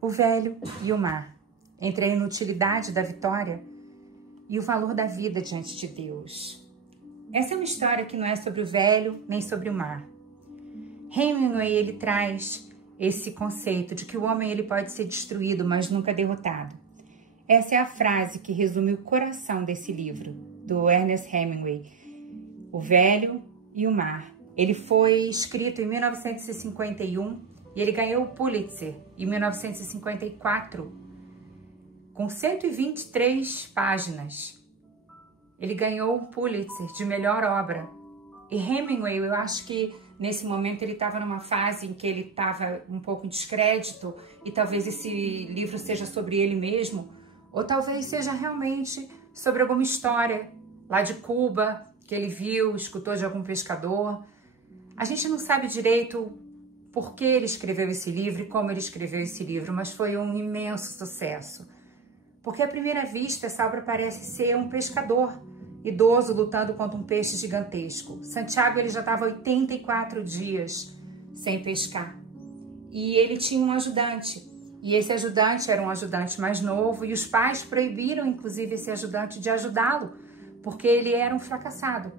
O velho e o mar, entre a inutilidade da vitória e o valor da vida diante de Deus. Essa é uma história que não é sobre o velho nem sobre o mar. Hemingway, ele traz esse conceito de que o homem ele pode ser destruído, mas nunca derrotado. Essa é a frase que resume o coração desse livro, do Ernest Hemingway, O Velho e o Mar. Ele foi escrito em 1951 e ele ganhou o Pulitzer em 1954, com 123 páginas. Ele ganhou o Pulitzer de melhor obra. E Hemingway, eu acho que nesse momento ele estava numa fase em que ele estava um pouco em descrédito e talvez esse livro seja sobre ele mesmo, ou talvez seja realmente sobre alguma história lá de Cuba que ele viu, escutou de algum pescador. A gente não sabe direito por que ele escreveu esse livro e como ele escreveu esse livro, mas foi um imenso sucesso. Porque à primeira vista essa obra parece ser um pescador idoso lutando contra um peixe gigantesco. Santiago ele já estava 84 dias sem pescar. E ele tinha um ajudante. E esse ajudante era um ajudante mais novo e os pais proibiram, inclusive, esse ajudante de ajudá-lo, porque ele era um fracassado.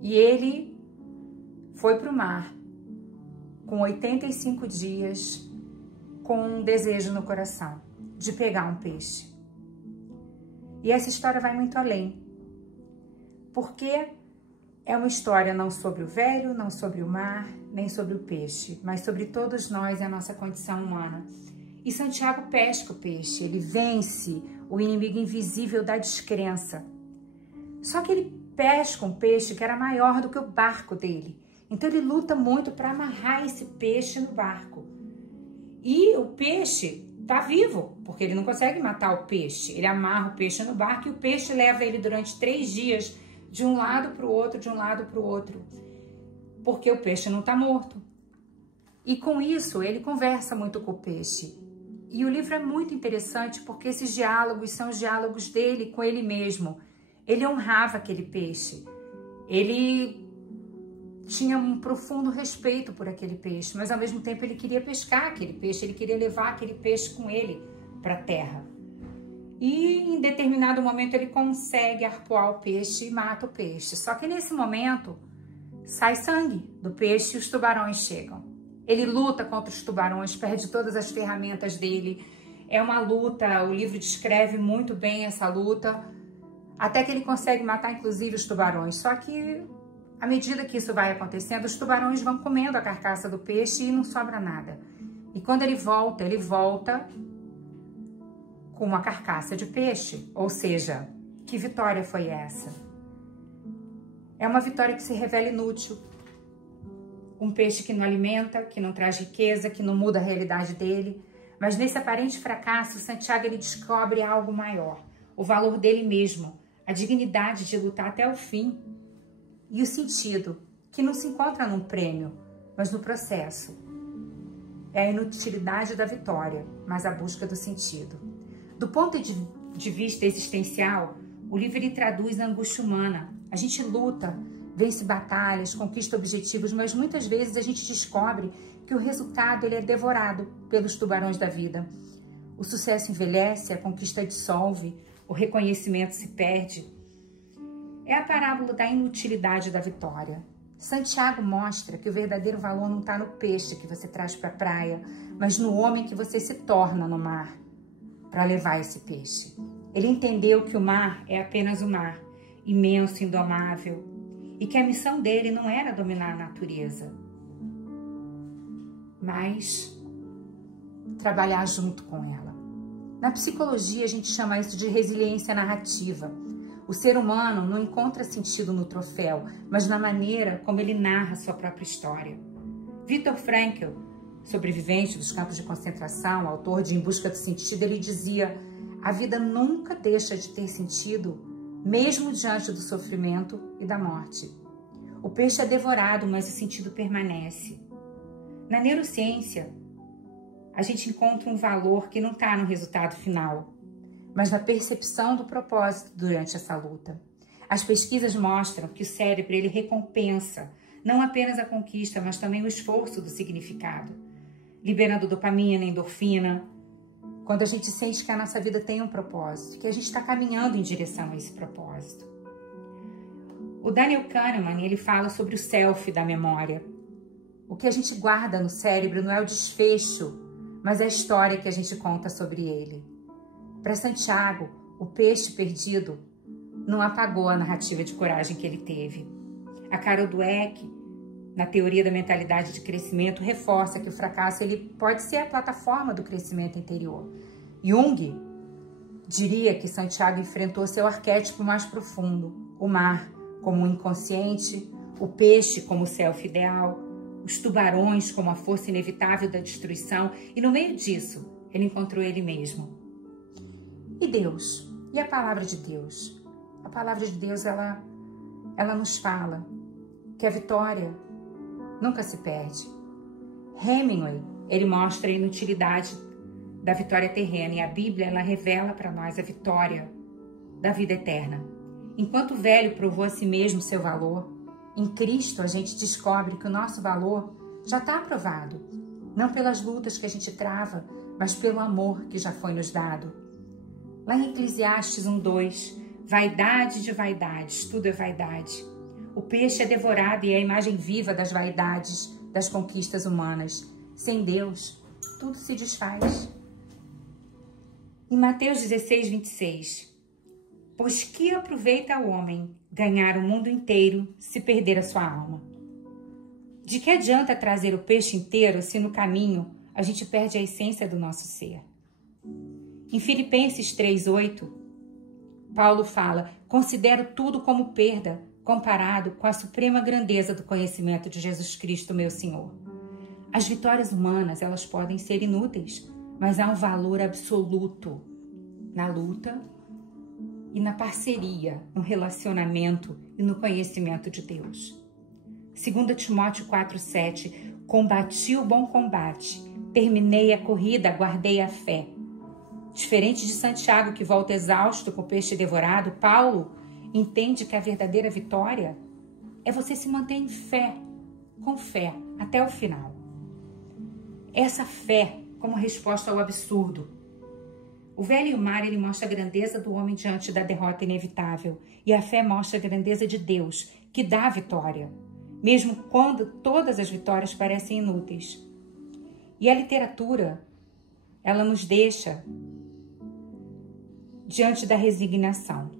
E ele foi para o mar com 85 dias, com um desejo no coração de pegar um peixe. E essa história vai muito além, porque é uma história não sobre o velho, não sobre o mar, nem sobre o peixe, mas sobre todos nós e a nossa condição humana. E Santiago pesca o peixe, ele vence o inimigo invisível da descrença. Só que ele pesca um peixe que era maior do que o barco dele. Então ele luta muito para amarrar esse peixe no barco. E o peixe está vivo, porque ele não consegue matar o peixe. Ele amarra o peixe no barco e o peixe leva ele durante 3 dias de um lado para o outro, de um lado para o outro, porque o peixe não está morto. E com isso ele conversa muito com o peixe. E o livro é muito interessante porque esses diálogos são os diálogos dele com ele mesmo. Ele honrava aquele peixe. Ele tinha um profundo respeito por aquele peixe, mas ao mesmo tempo ele queria pescar aquele peixe, ele queria levar aquele peixe com ele para a terra. E em determinado momento ele consegue arpoar o peixe e mata o peixe. Só que nesse momento sai sangue do peixe e os tubarões chegam. Ele luta contra os tubarões, perde todas as ferramentas dele. É uma luta, o livro descreve muito bem essa luta, até que ele consegue matar inclusive os tubarões. Só que à medida que isso vai acontecendo, os tubarões vão comendo a carcaça do peixe e não sobra nada. E quando ele volta com uma carcaça de peixe. Ou seja, que vitória foi essa? É uma vitória que se revela inútil. Um peixe que não alimenta, que não traz riqueza, que não muda a realidade dele. Mas nesse aparente fracasso, Santiago ele descobre algo maior. O valor dele mesmo, a dignidade de lutar até o fim. E o sentido, que não se encontra num prêmio, mas no processo. É a inutilidade da vitória, mas a busca do sentido. Do ponto de vista existencial, o livro ele traduz a angústia humana. A gente luta, vence batalhas, conquista objetivos, mas muitas vezes a gente descobre que o resultado ele é devorado pelos tubarões da vida. O sucesso envelhece, a conquista dissolve, o reconhecimento se perde. É a parábola da inutilidade da vitória. Santiago mostra que o verdadeiro valor não está no peixe que você traz para a praia, mas no homem que você se torna no mar para levar esse peixe. Ele entendeu que o mar é apenas o mar, imenso, indomável, e que a missão dele não era dominar a natureza, mas trabalhar junto com ela. Na psicologia, a gente chama isso de resiliência narrativa. O ser humano não encontra sentido no troféu, mas na maneira como ele narra sua própria história. Viktor Frankl, sobrevivente dos campos de concentração, autor de Em Busca do Sentido, ele dizia: a vida nunca deixa de ter sentido, mesmo diante do sofrimento e da morte. O peixe é devorado, mas o sentido permanece. Na neurociência, a gente encontra um valor que não está no resultado final, mas na percepção do propósito durante essa luta. As pesquisas mostram que o cérebro ele recompensa não apenas a conquista, mas também o esforço do significado, liberando dopamina, endorfina, quando a gente sente que a nossa vida tem um propósito, que a gente está caminhando em direção a esse propósito. O Daniel Kahneman, ele fala sobre o self da memória. O que a gente guarda no cérebro não é o desfecho, mas é a história que a gente conta sobre ele. Para Santiago, o peixe perdido não apagou a narrativa de coragem que ele teve. A Carol Dweck, na teoria da mentalidade de crescimento, reforça que o fracasso ele pode ser a plataforma do crescimento interior. Jung diria que Santiago enfrentou seu arquétipo mais profundo, o mar como o inconsciente, o peixe como o self ideal, os tubarões como a força inevitável da destruição, e no meio disso ele encontrou ele mesmo. E Deus? E a palavra de Deus? A palavra de Deus, ela nos fala que a vitória nunca se perde. Hemingway, ele mostra a inutilidade da vitória terrena, e a Bíblia, ela revela para nós a vitória da vida eterna. Enquanto o velho provou a si mesmo seu valor, em Cristo a gente descobre que o nosso valor já está aprovado, não pelas lutas que a gente trava, mas pelo amor que já foi nos dado. Lá em Eclesiastes 1:2, vaidade de vaidades, tudo é vaidade. O peixe é devorado e é a imagem viva das vaidades, das conquistas humanas. Sem Deus, tudo se desfaz. Em Mateus 16:26, pois que aproveita o homem ganhar o mundo inteiro se perder a sua alma? De que adianta trazer o peixe inteiro se no caminho a gente perde a essência do nosso ser? Em Filipenses 3:8, Paulo fala, considero tudo como perda, comparado com a suprema grandeza do conhecimento de Jesus Cristo, meu Senhor. As vitórias humanas, elas podem ser inúteis, mas há um valor absoluto na luta e na parceria, no relacionamento e no conhecimento de Deus. 2 Timóteo 4:7, combati o bom combate, terminei a corrida, guardei a fé. Diferente de Santiago, que volta exausto com o peixe devorado, Paulo entende que a verdadeira vitória é você se manter em fé, com fé, até o final. Essa fé como resposta ao absurdo. O velho e o mar, ele mostra a grandeza do homem diante da derrota inevitável. E a fé mostra a grandeza de Deus, que dá a vitória, mesmo quando todas as vitórias parecem inúteis. E a literatura, ela nos deixa diante da resignação.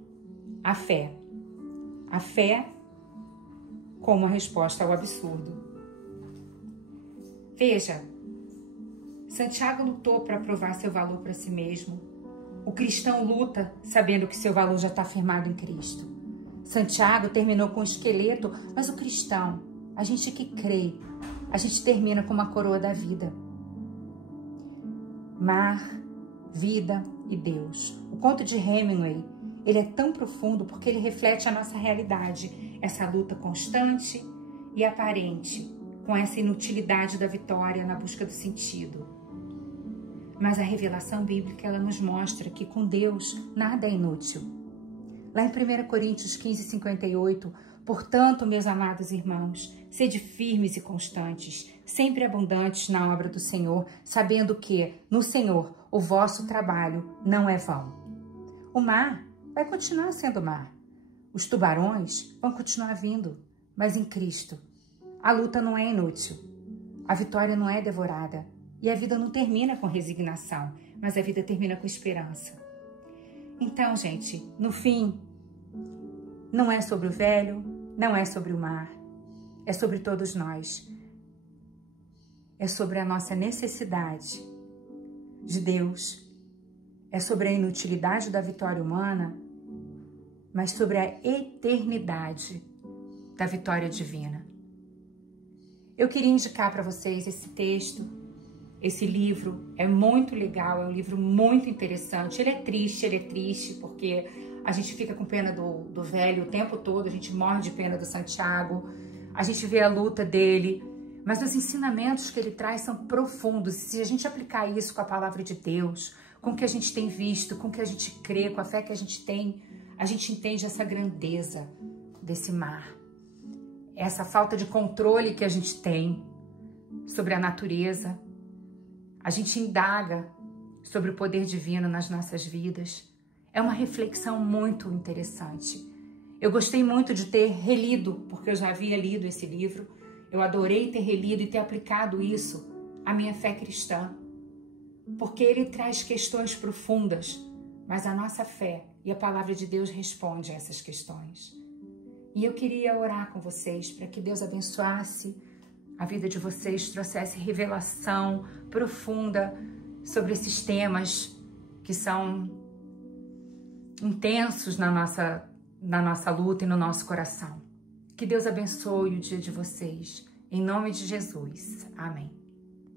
A fé como a resposta ao absurdo. Veja, Santiago lutou para provar seu valor para si mesmo. O cristão luta sabendo que seu valor já está firmado em Cristo. Santiago terminou com um esqueleto, mas o cristão, a gente que crê, a gente termina com uma coroa da vida. Mar, vida e Deus. O conto de Hemingway, ele é tão profundo porque ele reflete a nossa realidade, essa luta constante e aparente, com essa inutilidade da vitória na busca do sentido. Mas a revelação bíblica, ela nos mostra que com Deus nada é inútil. Lá em 1 Coríntios 15:58, portanto, meus amados irmãos, sede firmes e constantes, sempre abundantes na obra do Senhor, sabendo que, no Senhor, o vosso trabalho não é vão. O mar vai continuar sendo mar. Os tubarões vão continuar vindo, mas em Cristo. A luta não é inútil. A vitória não é devorada. E a vida não termina com resignação, mas a vida termina com esperança. Então, gente, no fim, não é sobre o velho, não é sobre o mar, é sobre todos nós. É sobre a nossa necessidade de Deus, é sobre a inutilidade da vitória humana, mas sobre a eternidade da vitória divina. Eu queria indicar para vocês esse texto. Esse livro é muito legal, é um livro muito interessante. Ele é triste porque a gente fica com pena do velho o tempo todo, a gente morre de pena do Santiago, a gente vê a luta dele, mas os ensinamentos que ele traz são profundos. E se a gente aplicar isso com a palavra de Deus, com o que a gente tem visto, com o que a gente crê, com a fé que a gente tem, a gente entende essa grandeza desse mar, essa falta de controle que a gente tem sobre a natureza. A gente indaga sobre o poder divino nas nossas vidas. É uma reflexão muito interessante. Eu gostei muito de ter relido, porque eu já havia lido esse livro. Eu adorei ter relido e ter aplicado isso à minha fé cristã, porque ele traz questões profundas, mas a nossa fé e a palavra de Deus responde a essas questões. E eu queria orar com vocês para que Deus abençoasse a vida de vocês, trouxesse revelação profunda sobre esses temas que são intensos na nossa luta e no nosso coração. Que Deus abençoe o dia de vocês. Em nome de Jesus. Amém.